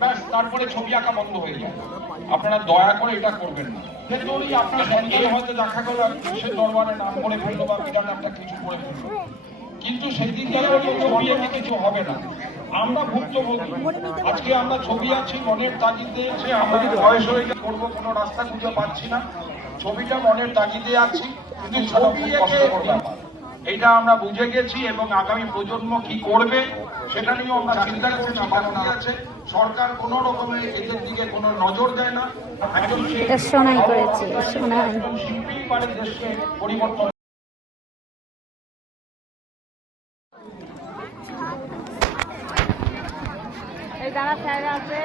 ব্যাস তারপরে ছবি আঁকা বন্ধ হয়ে যায়। আপনারা দয়া করে এটা করবেন না। সেজন্যই আপনার সন্দেহ হয়তো দেখা গেল পুলিশের দরবারে নাম করে ফেললো বা বিরাট একটা কিছু করে ফেললো, কিন্তু সেদিকে ছবি এঁকে কিছু হবে না। আমরা ভুক্তভোগী। আজকে আমরা ছবি আছি মনের তাগিদে, আমরা বয়স হয়ে করবো, কোনো রাস্তা খুঁজে পাচ্ছি না, ছবিটা মনের তাগিদে আছি, কিন্তু ছবি এঁকে এটা আমরা বুঝে গেছি এবং আগামী প্রজন্ম কি করবে সেটা নিয়েও আমরা চিন্তা করছি। বাকি আছে সরকার কোন রকমের এদের দিকে কোনো নজর দেয় না। একজন শিল্পী পারে দেশকে পরিবর্তন। এই যারা স্যার আছে